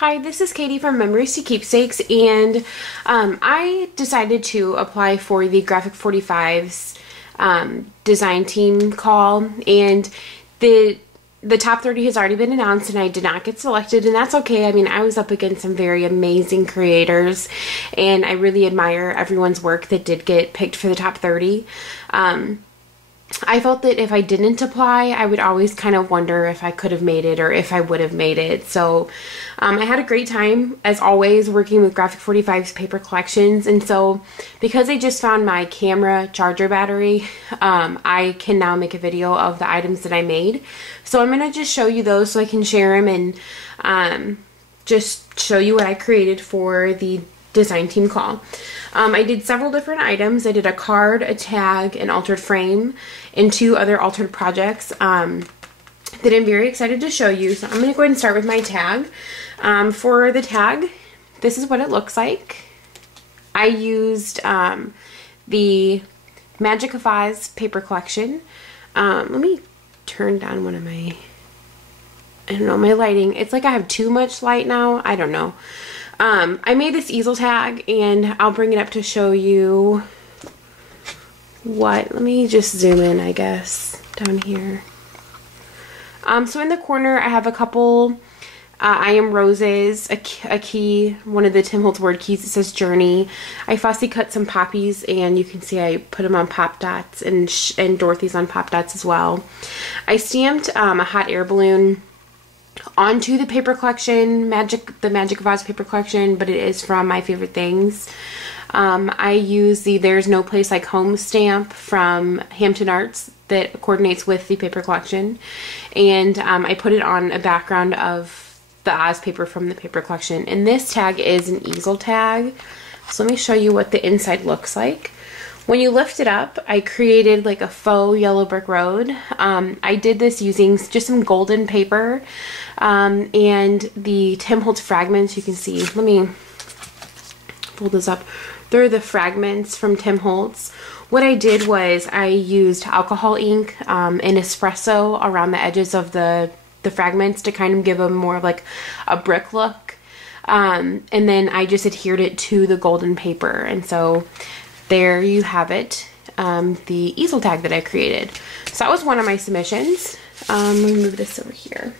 Hi, this is Katie from Memories to Keepsakes, and I decided to apply for the Graphic 45's design team call, and the top 30 has already been announced, and I did not get selected, and that's okay. I mean, I was up against some very amazing creators, and I really admire everyone's work that did get picked for the top 30. I felt that if I didn't apply, I would always kind of wonder if I could have made it or if I would have made it. So I had a great time, as always, working with Graphic 45's paper collections. And so because I just found my camera charger battery, I can now make a video of the items that I made. So I'm going to just show you those so I can share them and just show you what I created for the design team call. I did several different items. I did a card, a tag, an altered frame, and 2 other altered projects that I'm very excited to show you. So I'm going to go ahead and start with my tag. For the tag, this is what it looks like. I used the Magic of Oz paper collection. Let me turn down one of my, I don't know, my lighting. It's like I have too much light now. I don't know. I made this easel tag, and I'll bring it up to show you what, let me just zoom in, I guess, down here. So in the corner, I have a couple I Am Roses, a key, one of the Tim Holtz word keys that says Journey. I fussy cut some poppies, and you can see I put them on pop dots, and Dorothy's on pop dots as well. I stamped a hot air balloon onto the paper collection, the Magic of Oz paper collection, but it is from My Favorite Things. I use the There's No Place Like Home stamp from Hampton Arts that coordinates with the paper collection, and I put it on a background of the Oz paper from the paper collection. And this tag is an easel tag, so let me show you what the inside looks like. When you lift it up, I created like a faux yellow brick road. I did this using just some golden paper and the Tim Holtz fragments. You can see, let me pull this up. They're the fragments from Tim Holtz. What I did was I used alcohol ink and espresso around the edges of the fragments to kind of give them more of like a brick look. And then I just adhered it to the golden paper. And so there you have it, the easel tag that I created. So that was one of my submissions. Let me move this over here.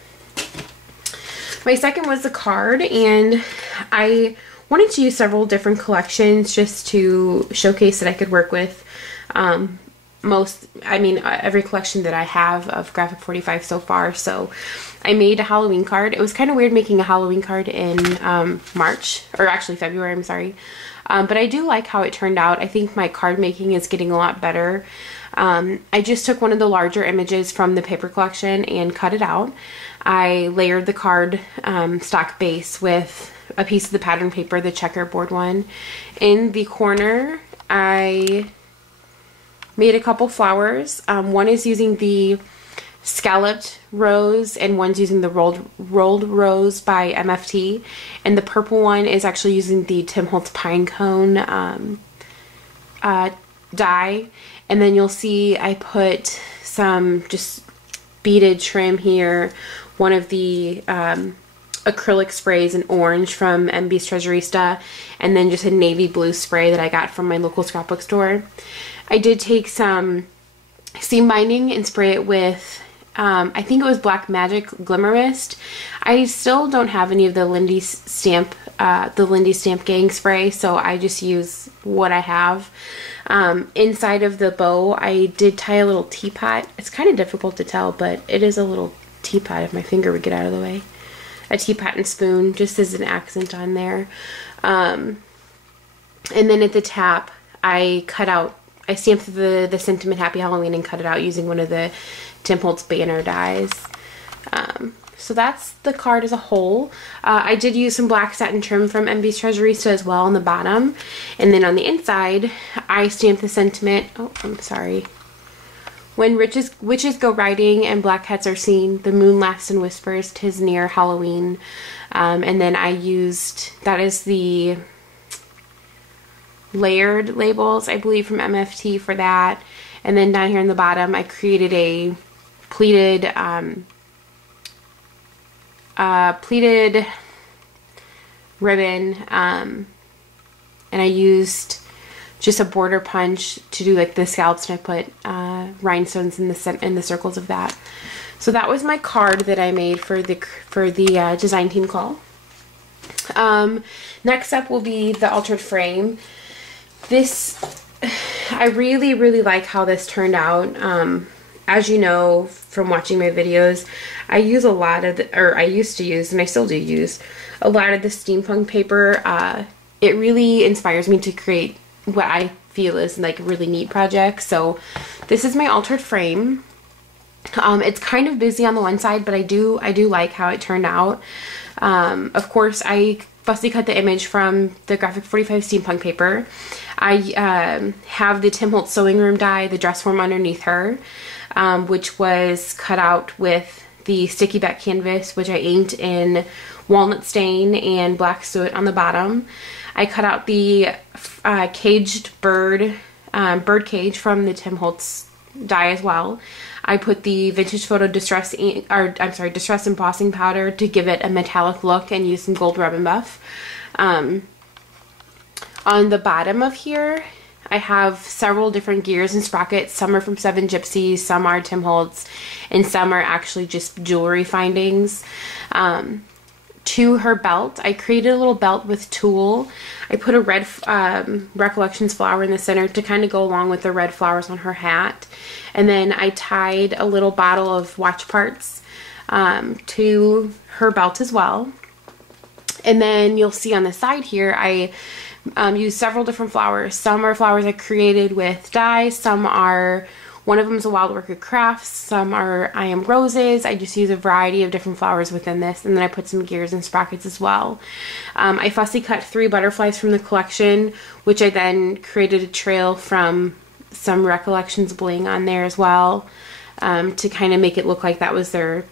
My second was the card, and I wanted to use several different collections just to showcase that I could work with every collection that I have of Graphic 45 so far. So I made a Halloween card. It was kind of weird making a Halloween card in March, or actually February, I'm sorry. But I do like how it turned out. I think my card making is getting a lot better. I just took one of the larger images from the paper collection and cut it out. I layered the card stock base with a piece of the pattern paper, the checkerboard one. In the corner, I made a couple flowers. One is using the scalloped rose, and one's using the rolled rose by MFT, and the purple one is actually using the Tim Holtz pine cone die. And then you'll see I put some just beaded trim here, one of the acrylic sprays in orange from MB's Treasurista, and then just a navy blue spray that I got from my local scrapbook store. I did take some seam binding and spray it with I think it was Black Magic Glimmer Mist. I still don't have any of the Lindy Stamp Gang spray, so I just use what I have. Inside of the bow, I did tie a little teapot. It's kind of difficult to tell, but it is a little teapot if my finger would get out of the way. A teapot and spoon, just as an accent on there. And then at the top, I stamped the sentiment Happy Halloween and cut it out using one of the Tim Holtz banner dies. So that's the card as a whole. I did use some black satin trim from MB's Treasurista as well on the bottom. And then on the inside, I stamped the sentiment, oh, I'm sorry. When witches go riding and black cats are seen, the moon laughs and whispers, 'tis near Halloween. And then I used, that is the layered labels, I believe, from MFT for that. And then down here in the bottom, I created a pleated ribbon, and I used just a border punch to do like the scallops, and I put rhinestones in the circles of that. So that was my card that I made for the design team call. Next up will be the altered frame. This, I really like how this turned out. As you know from watching my videos, I use a lot of I used to use, and I still do use, a lot of the steampunk paper. It really inspires me to create what I feel is like a really neat project. So this is my altered frame. It's kind of busy on the one side, but I do like how it turned out. Of course, I fussy cut the image from the Graphic 45 steampunk paper. I have the Tim Holtz Sewing Room die, the dress form underneath her, which was cut out with the sticky back canvas, which I inked in walnut stain and black soot on the bottom. I cut out the caged bird cage from the Tim Holtz die as well. I put the Vintage Photo distress embossing powder to give it a metallic look, and use some gold rub and buff. On the bottom of here, I have several different gears and sprockets. Some are from Seven Gypsies, some are Tim Holtz, and some are actually just jewelry findings. To her belt, I created a little belt with tulle. I put a red Recollections flower in the center to kind of go along with the red flowers on her hat. And then I tied a little bottle of watch parts to her belt as well. And then you'll see on the side here, I use several different flowers. Some are flowers I created with dye, some are, one of them is a Wild Orchid Crafts, some are I Am Roses. I just use a variety of different flowers within this, and then I put some gears and sprockets as well. I fussy cut 3 butterflies from the collection, which I then created a trail from some Recollections bling on there as well, to kind of make it look like that was their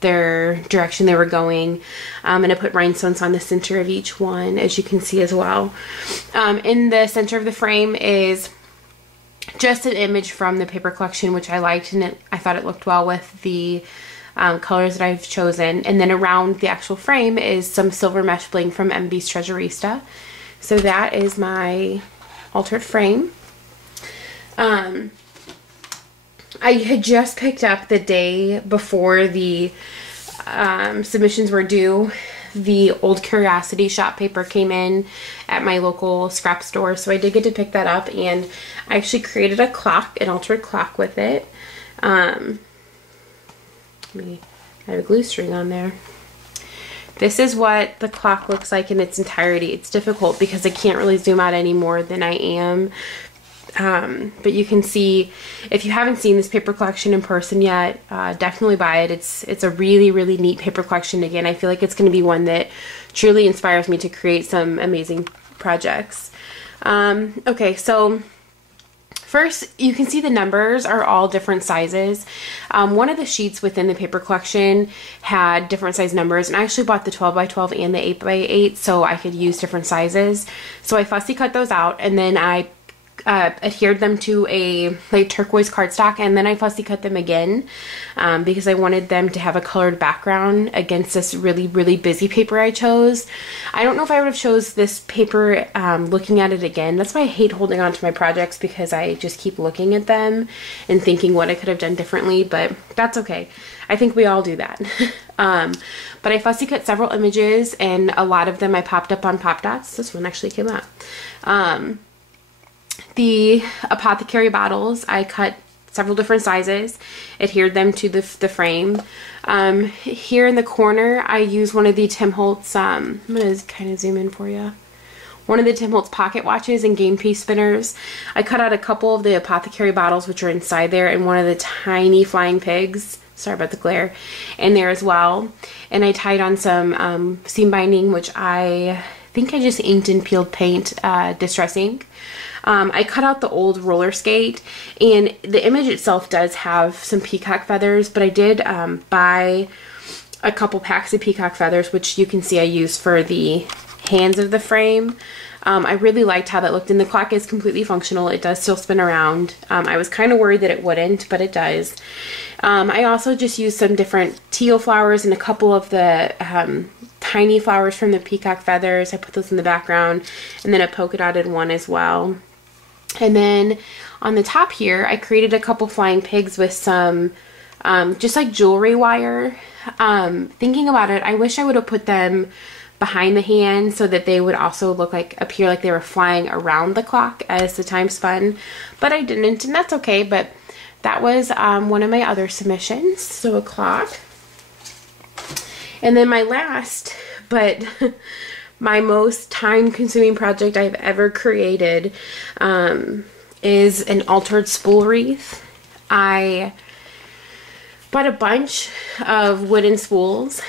direction they were going. And I put rhinestones on the center of each one, as you can see as well. In the center of the frame is just an image from the paper collection, which I liked, and I thought it looked well with the colors that I've chosen. And then around the actual frame is some silver mesh bling from MV's Treasurista. So that is my altered frame. I had just picked up the day before the submissions were due. The Old Curiosity shop paper came in at my local scrap store, so I did get to pick that up, and I actually created a clock, an altered clock with it. Let me add a glue string on there. This is what the clock looks like in its entirety. It's difficult because I can't really zoom out any more than I am. But you can see, if you haven't seen this paper collection in person yet, definitely buy it. It's a really neat paper collection. Again, I feel like it's going to be one that truly inspires me to create some amazing projects. Okay, so first, you can see the numbers are all different sizes. One of the sheets within the paper collection had different size numbers, and I actually bought the 12x12 and the 8x8 so I could use different sizes. So I fussy cut those out, and then I adhered them to a like turquoise cardstock, and then I fussy cut them again because I wanted them to have a colored background against this really busy paper I chose. I don't know if I would have chose this paper looking at it again. That's why I hate holding on to my projects, because I just keep looking at them and thinking what I could have done differently, but that's okay. I think we all do that. But I fussy cut several images, and a lot of them I popped up on Pop Dots. This one actually came out. The apothecary bottles, I cut several different sizes, adhered them to the frame. Here in the corner, I use one of the Tim Holtz, I'm going to kind of zoom in for you. One of the Tim Holtz pocket watches and game piece spinners. I cut out a couple of the apothecary bottles, which are inside there, and one of the tiny flying pigs, sorry about the glare, in there as well. And I tied on some seam binding, which I think I just inked and peeled paint, Distress ink. I cut out the old roller skate, and the image itself does have some peacock feathers, but I did buy a couple packs of peacock feathers, which you can see I used for the hands of the frame. I really liked how that looked, and the clock is completely functional. It does still spin around. I was kind of worried that it wouldn't, but it does. I also just used some different teal flowers and a couple of the tiny flowers from the peacock feathers. I put those in the background, and then a polka dotted one as well. And then on the top here, I created a couple flying pigs with some just like jewelry wire. Thinking about it, I wish I would have put them behind the hand so that they would also appear like they were flying around the clock as the time spun, but I didn't, and that's okay. But that was one of my other submissions, so a clock. And then my last, but my most time-consuming project I've ever created is an altered spool wreath. I bought a bunch of wooden spools,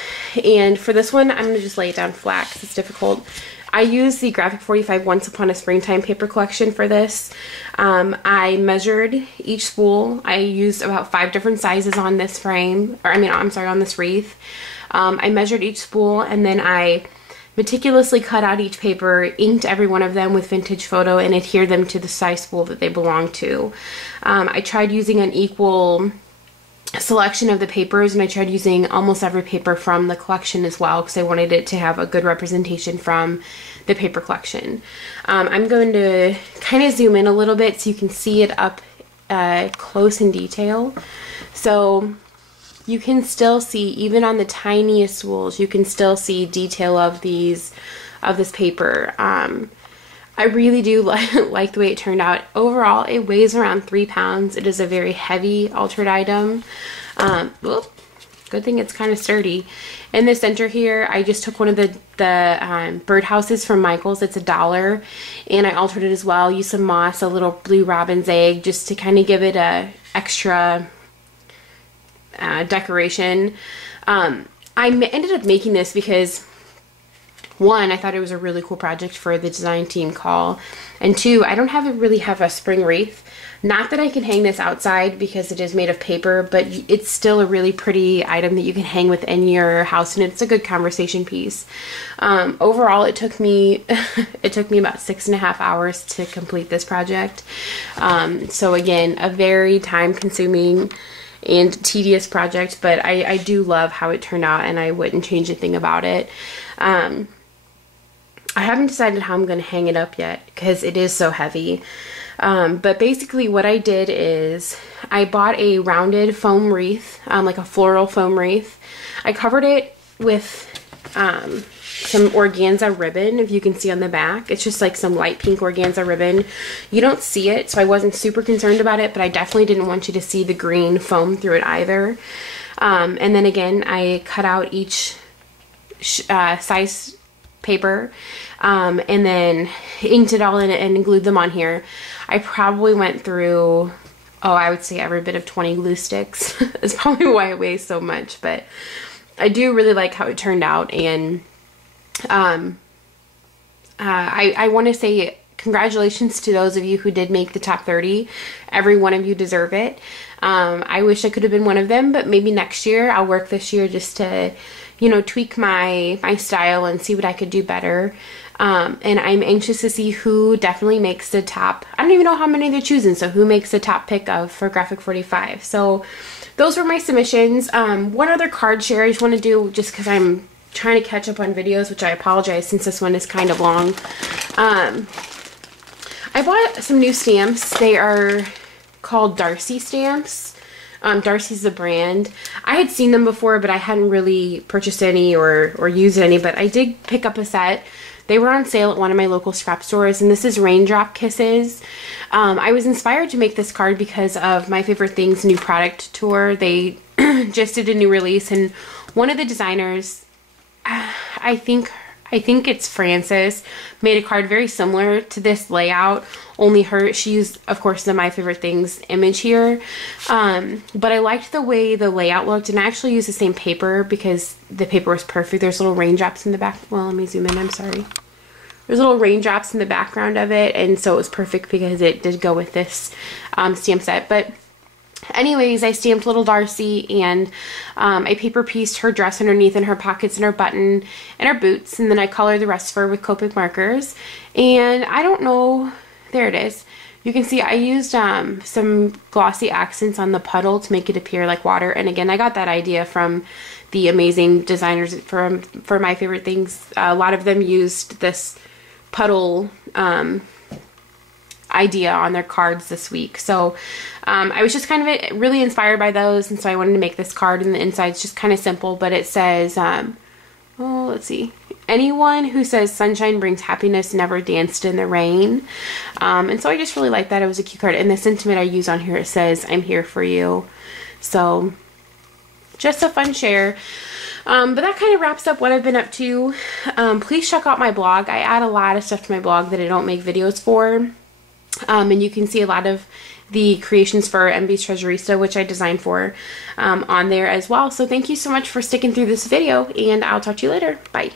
and for this one I'm going to just lay it down flat because it's difficult. I used the Graphic 45 Once Upon a Springtime paper collection for this. I measured each spool. I used about 5 different sizes on this frame, or on this wreath. I measured each spool, and then I meticulously cut out each paper, inked every one of them with vintage photo, and adhered them to the size spool that they belong to. I tried using an equal selection of the papers, and I tried using almost every paper from the collection as well because I wanted it to have a good representation from the paper collection. I'm going to kind of zoom in a little bit so you can see it up close in detail. So you can still see, even on the tiniest spools, you can still see detail of this paper. I really do like the way it turned out. Overall, it weighs around 3 pounds. It is a very heavy altered item. Good thing it's kind of sturdy. In the center here, I just took one of the birdhouses from Michael's. It's $1, and I altered it as well. Used some moss, a little blue robin's egg, just to kind of give it a extra decoration. I ended up making this because, one, I thought it was a really cool project for the design team call, and two, I don't really have a spring wreath. Not that I can hang this outside because it is made of paper, but it's still a really pretty item that you can hang within your house, and it's a good conversation piece. Overall, it took me about 6.5 hours to complete this project. So again, a very time-consuming and tedious project, but I do love how it turned out, and I wouldn't change a thing about it. I haven't decided how I'm going to hang it up yet because it is so heavy. But basically what I did is I bought a rounded foam wreath, like a floral foam wreath. I covered it with some organza ribbon, if you can see on the back. It's just like some light pink organza ribbon. You don't see it, so I wasn't super concerned about it, but I definitely didn't want you to see the green foam through it either. And then again, I cut out each size paper, and then inked it all in it and glued them on here. I probably went through, I would say every bit of 20 glue sticks. That's probably why it weighs so much, but I do really like how it turned out, and I want to say congratulations to those of you who did make the top 30. Every one of you deserve it. I wish I could have been one of them, but maybe next year. I'll work this year just to, tweak my style and see what I could do better. And I'm anxious to see who definitely makes the top. I don't even know how many they're choosing, so who makes the top pick for Graphic 45. So those were my submissions. One other card share I just want to do, just because I'm trying to catch up on videos, which I apologize since this one is kind of long. I bought some new stamps. They are called Darcy stamps. Darcy's the brand. I had seen them before, but I hadn't really purchased any or used any, but I did pick up a set. They were on sale at one of my local scrap stores, and this is Raindrop Kisses. I was inspired to make this card because of My Favorite Things new product tour. They just did a new release, and one of the designers, I think it's Frances, made a card very similar to this layout, only she used, of course, the My Favorite Things image here. But I liked the way the layout looked, and I actually used the same paper because the paper was perfect. There's little raindrops in the back. Well, let me zoom in, I'm sorry. There's little raindrops in the background of it, and so it was perfect because it did go with this stamp set. But anyways, I stamped little Darcy, and I paper pieced her dress underneath and her pockets and her button and her boots, and then I colored the rest of her with Copic markers. And I don't know, there it is. You can see I used some glossy accents on the puddle to make it appear like water. And again, I got that idea from the amazing designers for My Favorite Things. A lot of them used this puddle idea on their cards this week. So I was just kind of really inspired by those, and so I wanted to make this card, and the inside's just kind of simple, but it says, oh, let's see. Anyone who says sunshine brings happiness never danced in the rain. And so I just really like that. It was a cute card. And the sentiment I use on here, it says, I'm here for you. So just a fun share. But that kind of wraps up what I've been up to. Please check out my blog. I add a lot of stuff to my blog that I don't make videos for. And you can see a lot of the creations for MB's Treasurista, which I designed for, on there as well. So thank you so much for sticking through this video, and I'll talk to you later. Bye.